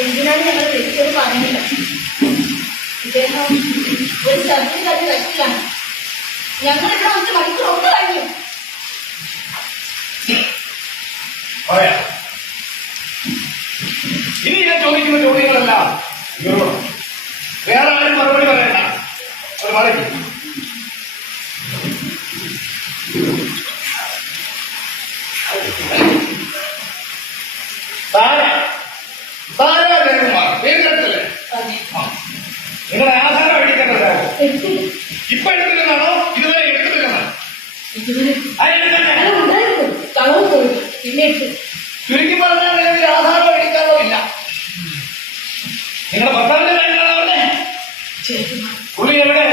എന്തിനാണ് ഞങ്ങൾ തെറ്റത് പറഞ്ഞില്ല. ഇദ്ദേഹം ഒരു സർജറി കഴിഞ്ഞ് രക്ഷയിലാണ്. ഞങ്ങളിവിടെ വന്നിട്ട് മണിക്കൂർ ഒന്ന് കഴിഞ്ഞു. ഇനി ഞാൻ ചോദിക്കുന്ന ചോദ്യങ്ങളെല്ലാം ഇവരോട്, വേറെ ആരും മറുപടി പറയണ്ട. ഒരു മറയ്ക്ക് കേന്ദ്രത്തില് നിങ്ങളുടെ ആധാരം എടുക്കേണ്ടതാണോ? ഇപ്പൊ എടുത്തില്ലെന്നാണോ? ഇതുവരെ എടുത്തില്ലെന്നാണോ? ചുരുക്കി പറഞ്ഞാൽ നിലവിൽ ആധാരം എടുക്കാനോ ഇല്ല. നിങ്ങളുടെ ഭർത്താവിന്റെ കാര്യങ്ങളാണ് പറഞ്ഞേ. പുള്ളി എവിടെ?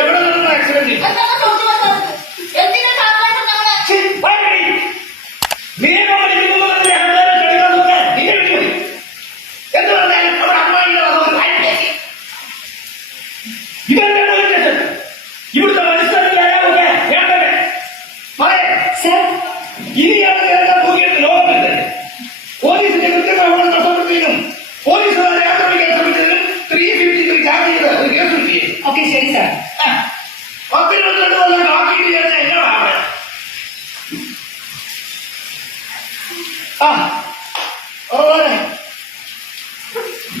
എവിടെ നടന്ന ആക്സിഡന്റ്? ഇവിടുത്തെ മനസ്സിലാക്കിയാലൊക്കെ വേണ്ടത് ഇനിയാണ് കേരള ഭൂമിയുടെ ലോകമുണ്ട്. പോലീസിന്റെ കൃത്യമായ നഷ്ടപ്പെടുത്തിയതിനും പോലീസുകാരെ ആക്രമിക്കാൻ ശ്രമിച്ചതിനും 353 ചാർജ് ചെയ്ത് ഒരു കേസ് കിട്ടിയേ. ഓക്കെ ശരി സാർ. 10-22 കൊല്ലം ആക്കിയിട്ട് ചേർച്ച എന്നതാണ്.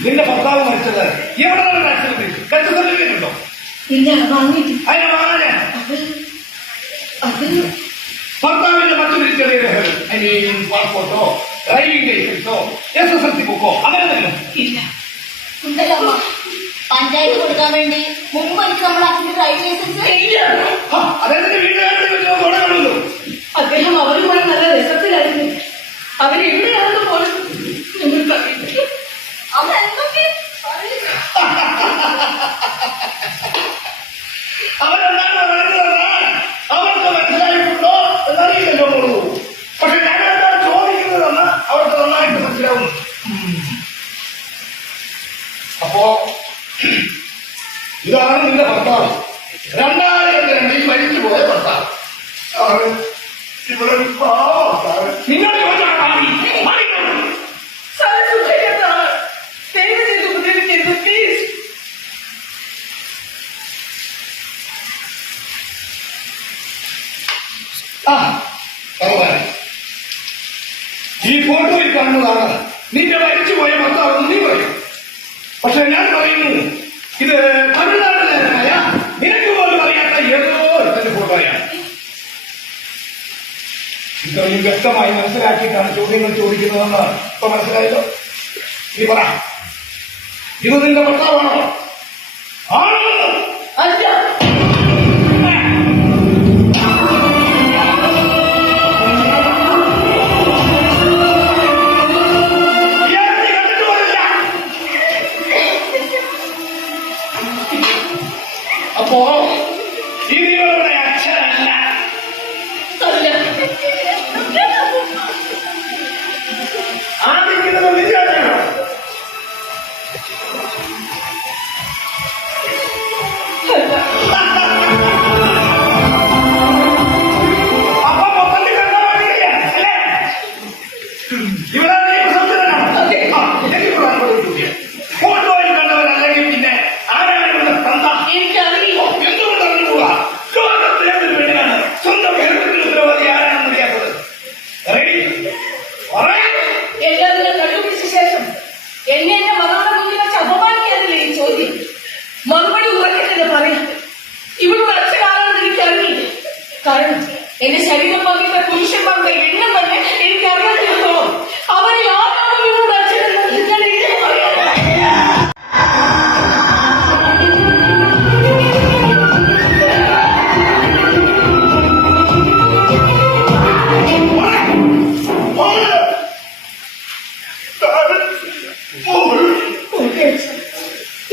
നിന്റെ ഭർത്താവ് മരിച്ചത് എവിടെ നിന്ന് ആക്സിഡന്റ്? ഡെത്ത് സർട്ടിഫിക്കറ്റ് ഉണ്ടോ? ഇല്ല, വാങ്ങിയിട്ടില്ല. അതിനെ വാങ്ങാന് ഭർത്താവിന്റെ മറ്റു തിരിച്ചറിയ രേഖകൾ, പാസ്പോർട്ടോ ഡ്രൈവിംഗ് ലൈസൻസോ SSLC ബുക്കോ അങ്ങനെ തന്നെ ഇല്ല. ഉണ്ടല്ലോ അമ്മ, പഞ്ചായത്ത് കൊടുക്കാൻ വേണ്ടി മുമ്പ് എനിക്ക് നമ്മൾ അതിന്റെ ഡ്രൈവിംഗ് ലൈസൻസ് ഇല്ല. അദ്ദേഹത്തിന്റെ വീട്ടുകാരുടെ കാണുമല്ലോ. അദ്ദേഹം അവരുമായി നല്ല രസത്തിലായിരുന്നു. അവരെവിടെയാണെന്ന് പോലും നിങ്ങൾക്കറിയില്ല. അവർ എന്തൊക്കെ അവരെന്താണ് പറയുന്നതെന്ന് അവർക്ക് മനസ്സിലായിട്ടുണ്ടോ എന്നറിയില്ലല്ലോ. പക്ഷെ ഞങ്ങളെന്താണ് ചോദിക്കുന്നതെന്ന് അവർക്ക് നന്നായിട്ട് മനസ്സിലാവും. അപ്പോ ഇതാണ് നിന്റെ ഭർത്താവ്. 2002 മരിച്ചുപോയ ഭർത്താവ്. ഇവിടെ നിന്നോട് ചോദിച്ചാണ് ഈ ഫോട്ടോയിൽ കാണുന്നതാണ് നിന്റെ മരിച്ചുപോയ ഭർത്താവ് നീ പറയും. പക്ഷെ ഞാൻ പറയുന്നു, ഇത് തമിഴ്നാട്ടിലായ നിനക്ക് പോലും അറിയാത്ത ഏതോ ഒരുത്തന്റെ ഫോട്ടോയാണ്. ഇത്രയും വ്യക്തമായി മനസ്സിലാക്കിയിട്ടാണ് ചോദ്യങ്ങൾ ചോദിക്കുന്നതെന്ന് ഇപ്പൊ മനസ്സിലായല്ലോ. നീ പറ, ഇത് നിന്റെ ഭർത്താവാണോ? ആണോ? അല്ല. അപ്പോ ഇതിവരുടെ അച്ഛനല്ല. ആദ്യം വിദ്യാർത്ഥികളോ? അപ്പൊ മൊത്തത്തിൽ കണ്ടറിയില്ല അല്ലേ? ഇവിടെ ഫോട്ടോയിൽ കണ്ടവരല്ലെങ്കിൽ പിന്നെ ആരാണ് ഇവിടെ തന്ത? എനിക്കറിയില്ല. എന്തുകൊണ്ട് അറിഞ്ഞുകൂടാ? ലോകത്തിലെ ഒരു പെണ്ണിനാണ് സ്വന്തം പേരത്തിന് ഉത്തരവാദി ആരാണെന്ന് അറിയാത്തത്. എല്ലാത്തിനും കണ്ടുപിടിച്ച ശേഷം എന്നെ എന്റെ മകളുടെ മുന്നിൽ വെച്ച് അപമാനിക്കാറില്ല ഈ ചോദ്യം. മറുപടി ഉറക്കെ പറയാം. ഇവിടെ അച്ഛനാണെന്ന് എനിക്കറിയില്ല. കാരണം എന്റെ ശരീരം പങ്കിട്ട പുരുഷന്മാരുടെ എണ്ണം തന്നെ എനിക്കറിയാതിരുന്നോ. അവരിൽ ആരാണ് ഇവരുടെ അച്ഛനെന്ന് ഞാൻ എങ്ങനെ പറയാം?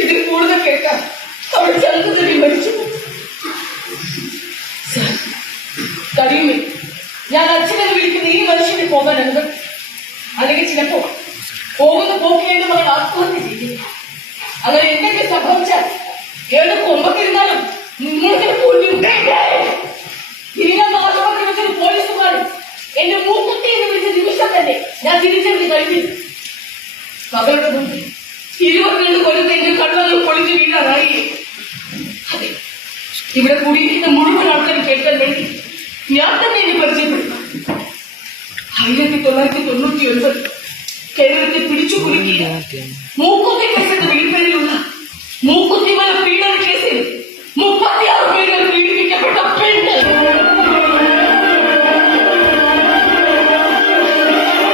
ഇതിൽ കൂടുതൽ കേൾക്കാം. അവൾ ചന്ദ്രനെ മരിച്ചു. കഴിയുമേ ഞാൻ അച്ഛനെന്ന് വിളിക്കുന്ന ഈ മനുഷ്യന് പോകാൻ അനുവദിക്കും. അല്ലെങ്കിൽ ചിലപ്പോ പോകുന്ന പോക്കിലേക്ക് മകൾ ആത്മഹത്യ ചെയ്യും. അങ്ങനെ എന്തൊക്കെ സംഭവിച്ചാൽ ഏത് കൊമ്പത്തിരുന്നാലും നിങ്ങൾക്ക് ഇനി ഞാൻ ആത്മഹത്യ വെച്ചൊരു പോലീസുകാരൻ എന്റെ മൂക്കുത്തി എന്ന് വിളിച്ച നിമിഷം തന്നെ ഞാൻ തിരിച്ചറിഞ്ഞ് കഴിഞ്ഞു. മകളുടെ മുമ്പിൽ 22 കൊല്ലത്തെ എന്റെ കണ്ണുകൾ പൊളിഞ്ഞു വീഴാനായി. അതെ, ഇവിടെ കൂടിയിരിക്കുന്ന മുഴുവൻ ആൾക്കാരും കേൾക്കാൻ വേണ്ടി ഞാൻ തന്നെ എന്നെ പരിചയപ്പെടുത്താം. 1999 കേരളത്തെ പിടിച്ചു കുലുക്കിയ മൂക്കുത്തി കേസെന്ന് വീഴ്പേരിലുള്ള മൂക്കുത്തിമല പീഡന കേസിൽ 36 പേരുകൾ പീഡിപ്പിക്കപ്പെട്ട പെണ്ണ്.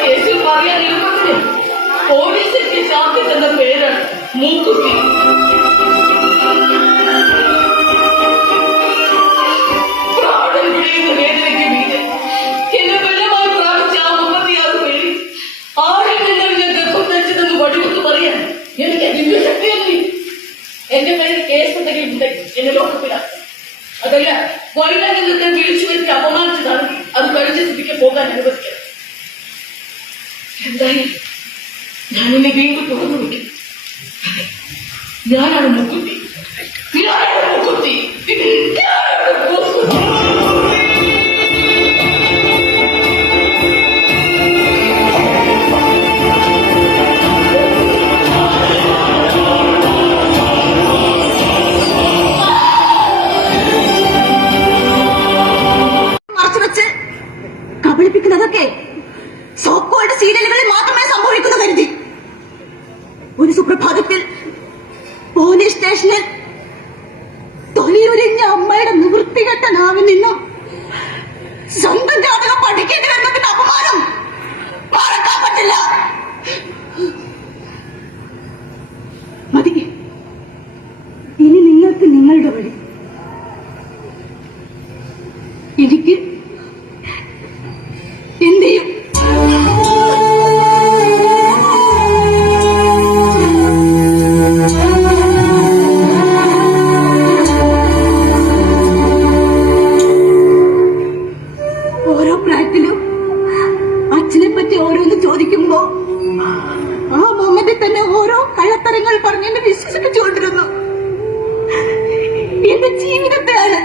കേസിൽ പറയാൻ എളുപ്പത്തിന് പോലീസിന്റെ ചാർത്തി എന്ന പേരാണ് മൂക്കുത്തി. പ്രാണൻ പിടിയുന്ന വേദനയ്ക്ക് മീതെ എന്നെ ബലമായി പ്രാപിച്ച ആ 36 പേരിൽ ആരിൽ നിന്നാണ് ഞാൻ ഗർഭം ധരിച്ചതെന്ന് വഴിവെന്ന് പറയാൻ എനിക്ക് ദിവ്യശക്തിയൊന്നും. എന്റെ പേര് കേസ് എന്തെങ്കിലും ഉണ്ടെങ്കിൽ എന്നെ ലോകത്തിലാണ്. അതല്ല, വൈരാഗ്യത്തെ വിളിച്ചു വരുത്തി അപമാനിച്ചതാണെങ്കിൽ അത് കഴിച്ച സ്ഥിതിക്ക് പോകാൻ അനുവദിക്കണം. എന്തായാലും ഞാൻ എന്നെ വീണ്ടും തുറന്നു വയ്ക്കും. ഞാനാണ് മുക്കുത്തി, ഞാനാണ് മുക്കുത്തി, ഞാനാണ് മുക്കുത്തി. കബളിപ്പിക്കുന്നതൊക്കെ സോക്കോയുടെ സീരിയലുകളിൽ മാത്രമേ സംഭവിക്കുന്നു കരുതി. ഒരു സുപ്രഭാതത്തിൽ പോലീസ് സ്റ്റേഷനിൽ തൊലിയുരിഞ്ഞ അമ്മയുടെ നിവൃത്തികെട്ട നാവിൽ നിന്നും സ്വന്തം ജാതകം പഠിക്കേണ്ടി വരുന്നതിന്റെ അപമാനം മറക്കാൻ പറ്റില്ല. മതി, ഇനി നിങ്ങൾക്ക് നിങ്ങളുടെ വഴി. എനിക്ക് എന്ത് ചെയ്യും? ഓരോ പ്രായത്തിലും അച്ഛനെ പറ്റി ഓരോന്ന് ചോദിക്കുമ്പോ ആ മൊമെന്റിൽ തന്നെ ഓരോ കള്ളത്തരങ്ങൾ പറഞ്ഞ് എന്നെ വിശ്വസിപ്പിച്ചുകൊണ്ടിരുന്നു. എന്റെ ജീവിതത്തെയാണ്,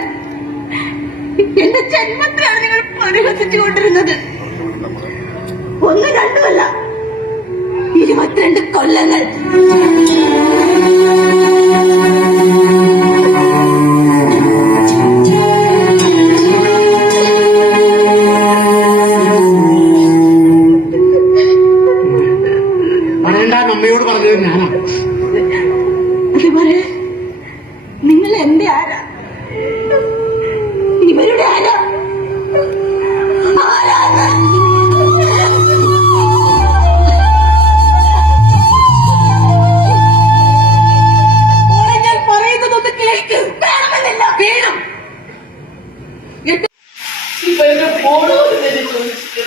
എന്റെ ജന്മത്തെയാണ് നിങ്ങൾ പരിഹസിച്ചുകൊണ്ടിരുന്നത്. 1, 2 22 കൊല്ലങ്ങൾ. അമ്മയോട് പറഞ്ഞത് ഞാനാണ്. അതുപോലെ നിങ്ങൾ എന്റെ ആരാ? ഇവരുടെ ആരാ? ആരാണ്? ഞാൻ പറയുന്നതൊക്കെ കേൾക്ക്. വേണമെന്നില്ല, വേണം. ഇപ്പൊ എന്റെ ഫോണോ തന്നെ ചോദിച്ചിട്ട്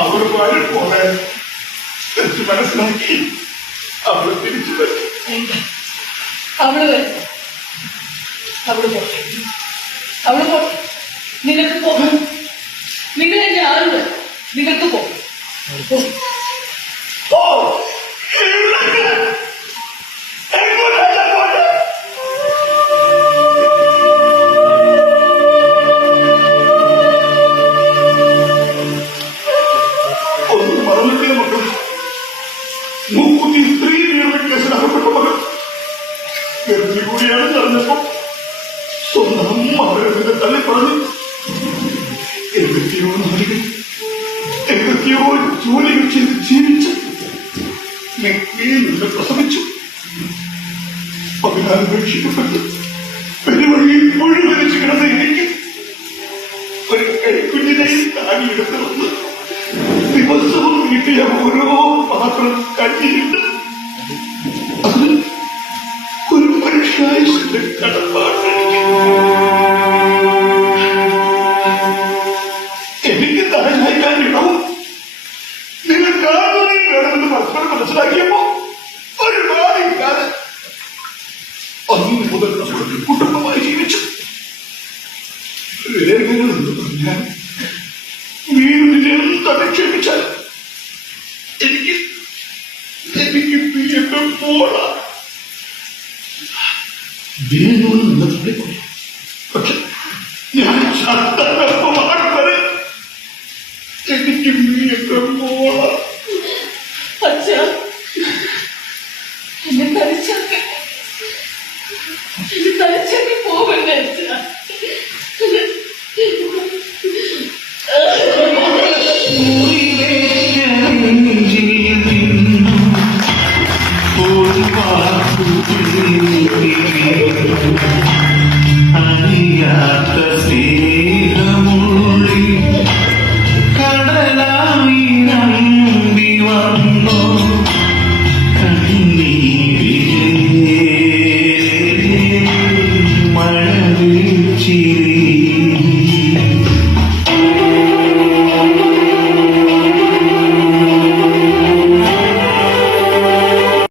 അവൾ പോലെ എനിക്ക് മനസ്സിലാക്കി അവള് തിരിച്ചു വരും. അവള് വരും, അവള് പോട്ടെ, അവള് പോട്ടെ. നിങ്ങൾക്ക് പോകാം, നിങ്ങൾ എന്റെ ആളുകൾ, നിങ്ങൾക്ക് പോകാം. ഒന്നും മറന്നിട്ടില്ല മക്കൾ. മൂക്കുത്തി സ്ത്രീ പീഡന കേസിൽ അകപ്പെട്ട മകൾ ഗർഭിണി കൂടിയാണ് പറഞ്ഞപ്പോ സ്വന്തം മകളുടെ തള്ളിപ്പറഞ്ഞ് എന്തൊക്കെയോ നാളുകൾ എന്തൊക്കെയോ ജോലികൾ ചെയ്ത് ജീവിച്ച് നിന്ന് പ്രസവിച്ചു. 14 ഉപേക്ഷിക്കപ്പെട്ട് പെരുവഴിയിൽ മുഴുവനിച്ച് കിടന്ന എനിക്ക് ഒരു കൈക്കുഞ്ഞിനെയും താങ്ങിയെടുത്ത് വന്ന് ദിവസവും വീട്ടിയ ഓരോ പാത്രം കണ്ടിട്ടുണ്ട്. അത് ഒരു മനുഷ്യായുസിന്റെ കടപ്പാട്. എനിക്ക് തലചായ്ക്കാൻ ഇടവും നിങ്ങൾ കാണുകയും വേണമെന്ന് പരസ്പരം മനസ്സിലാക്കിയപ്പോ ഒരുപാടില്ലാതെ അന്ന് മുതൽ നമ്മുടെ കുടുംബമായി ജീവിച്ചു. രേഖകൾ എന്ന് പറഞ്ഞാൽ വീടിനെ തടക്ഷേപിച്ചാൽ എനിക്ക് എന്റെ പോളാ വേണമെന്ന് തള്ളിപ്പോയി. പക്ഷെ ഞാൻ ചത്തപ്പമാടുന്നത് എനിക്ക് നീ എന്റെ മോള അച്ഛ എന്നെ തനിച്ചാക്കി പോകണ്ടേ അച്ഛ. അറിയാത്ത സ്നേഹമൂളി കടലായി നമ്പി വന്നു